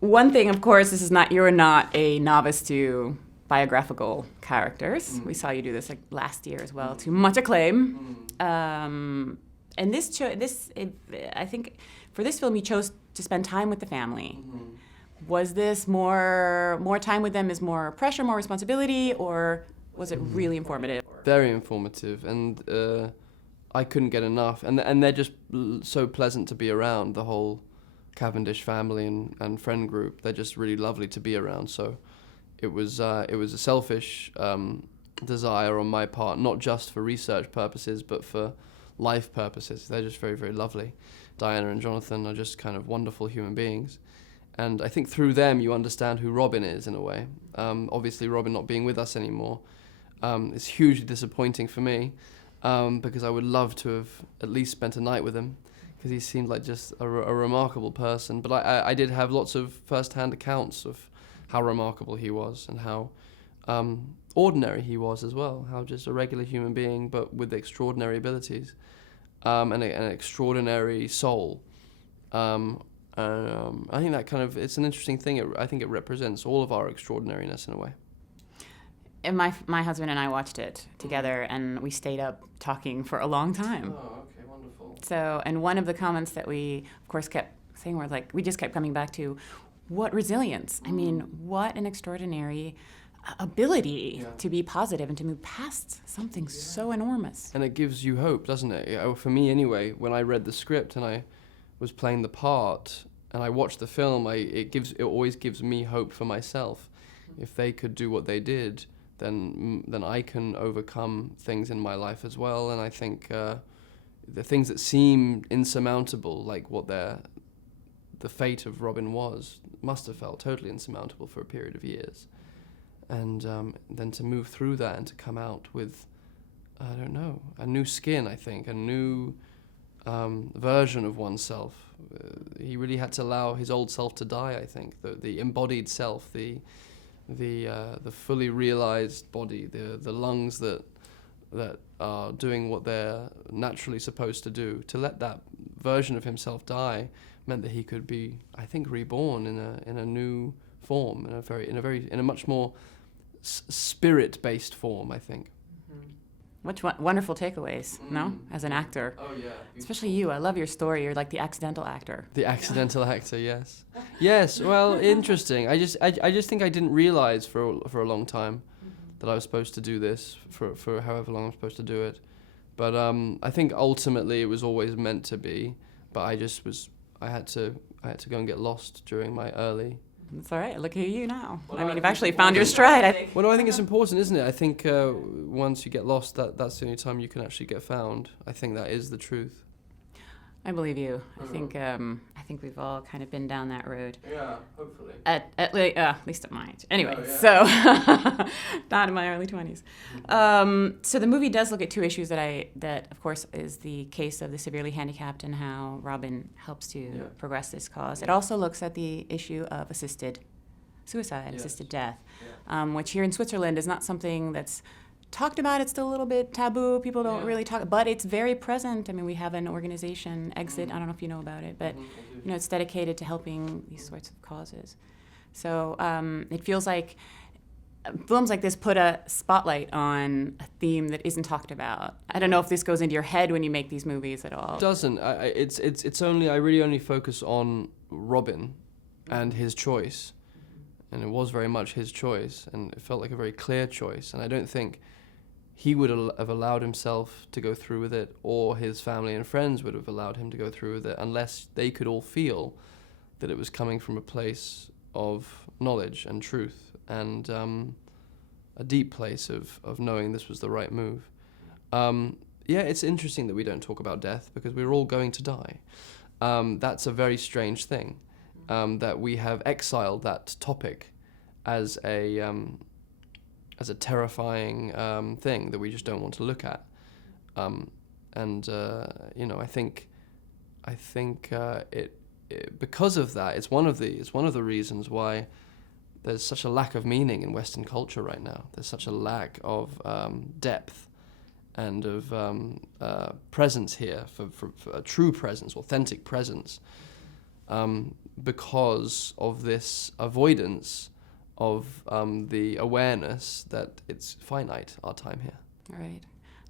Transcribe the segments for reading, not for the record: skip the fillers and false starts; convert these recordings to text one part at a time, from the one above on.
One thing, of course, you're not a novice to biographical characters. We saw you do this like last year as well, to much acclaim. And I think for this film, you chose to spend time with the family. Was this more time with them is more pressure, more responsibility, or was it really informative? Very informative, and I couldn't get enough. And they're just so pleasant to be around, the whole Cavendish family and friend group. They're just really lovely to be around. So it was a selfish desire on my part, not just for research purposes, but for life purposes. They're just very, very lovely. Diana and Jonathan are just kind of wonderful human beings. And I think through them you understand who Robin is in a way. Obviously Robin not being with us anymore is hugely disappointing for me, because I would love to have at least spent a night with him, because he seemed like just a remarkable person. But I did have lots of first-hand accounts of how remarkable he was and how ordinary he was as well, how just a regular human being but with extraordinary abilities, and an extraordinary soul. I think that kind of, it's an interesting thing. I think it represents all of our extraordinariness in a way. And my husband and I watched it together, and we stayed up talking for a long time. Oh, okay, wonderful. So, and one of the comments that we, of course, kept saying was like, we just kept coming back to, what resilience. I mean, what an extraordinary ability to be positive and to move past something so enormous. And it gives you hope, doesn't it? For me anyway, when I read the script and I was playing the part and I watched the film, it always gives me hope for myself. If they could do what they did, then I can overcome things in my life as well. And I think the things that seem insurmountable, like what the fate of Robin must have felt totally insurmountable for a period of years. And then to move through that and to come out with, I don't know, a new skin, I think, a new version of oneself. He really had to allow his old self to die, I think, the embodied self, the fully realized body, the lungs that are doing what they're naturally supposed to do. To let that version of himself die meant that he could be, I think, reborn in a new form, in a much more spirit-based form, I think. Which wonderful takeaways, no? As an actor. Oh, yeah. Especially you. I love your story. You're like the accidental actor. The accidental actor, yes. Yes, well, interesting. I just think I didn't realize for a long time that I was supposed to do this for however long I'm supposed to do it. But I think ultimately it was always meant to be. But I had to go and get lost during my early. It's all right. Look at you now. Well, I mean, you've actually found your stride, I think. Well, no, I think it's important, isn't it? I think once you get lost, that's the only time you can actually get found. I think that is the truth. I believe you. I think we've all kind of been down that road. Yeah, hopefully. At least at my age. Anyway, Oh, yeah. so not in my early 20s. So the movie does look at two issues that of course is the case of the severely handicapped and how Robin helps to progress this cause. It also looks at the issue of assisted suicide, assisted death, which here in Switzerland is not something that's talked about. It's still a little bit taboo. People don't really talk, but it's very present. I mean, we have an organization, Exit. I don't know if you know about it, but it's dedicated to helping these sorts of causes. So it feels like films like this put a spotlight on a theme that isn't talked about. I don't know if this goes into your head when you make these movies at all. It doesn't. It's only, I really only focus on Robin and his choice, and it was very much his choice, and it felt like a very clear choice. And I don't think he would have allowed himself to go through with it, or his family and friends would have allowed him to go through with it, unless they could all feel that it was coming from a place of knowledge and truth, and a deep place of knowing this was the right move. It's interesting that we don't talk about death, because we're all going to die. That's a very strange thing, that we have exiled that topic as a terrifying thing that we just don't want to look at. I think because of that, it's one of the reasons why there's such a lack of meaning in Western culture right now. There's such a lack of depth and of presence here for a true presence, authentic presence. because of this avoidance of the awareness that it's finite, our time here. All right.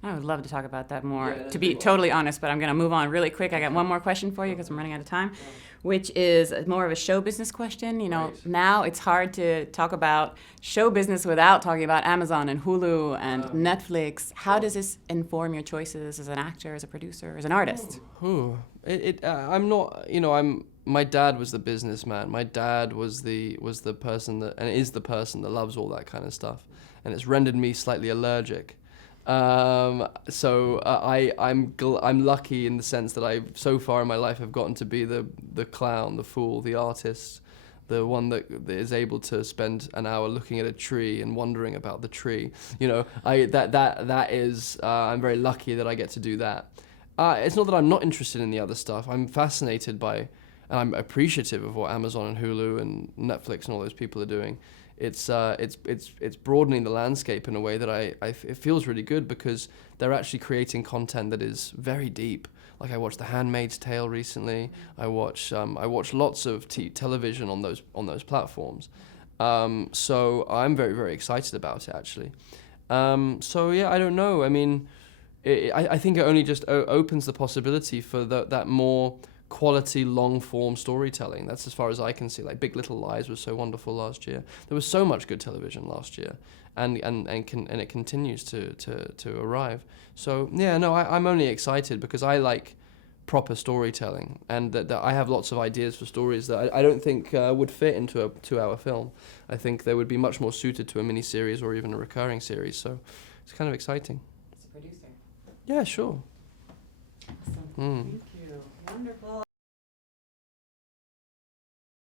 I would love to talk about that more, Yeah, to be totally honest, but I'm going to move on really quick. I got one more question for you because I'm running out of time, which is more of a show business question. You know, Right. now it's hard to talk about show business without talking about Amazon and Hulu and Netflix. How does this inform your choices as an actor, as a producer, as an artist? I'm not, my dad was the businessman. My dad was the person that, and is the person that loves all that kind of stuff. And it's rendered me slightly allergic. I'm lucky in the sense that I so far in my life have gotten to be the clown, the fool, the artist, the one that is able to spend an hour looking at a tree and wondering about the tree. I'm very lucky that I get to do that. It's not that I'm not interested in the other stuff. I'm fascinated by, and I'm appreciative of what Amazon and Hulu and Netflix and all those people are doing. It's broadening the landscape in a way that it feels really good because they're actually creating content that is very deep. Like I watched The Handmaid's Tale recently. I watch lots of television on those platforms. So I'm very, very excited about it actually. I don't know. I mean, I think it only just opens the possibility for that more quality long-form storytelling. That's as far as I can see. Like Big Little Lies was so wonderful last year. There was so much good television last year, and it continues to arrive. So I'm only excited because I like proper storytelling, and that I have lots of ideas for stories that I don't think would fit into a 2-hour film. I think they would be much more suited to a miniseries or even a recurring series. So it's kind of exciting. As a producer. Yeah, sure. Awesome. Mm. Thank you. Wonderful.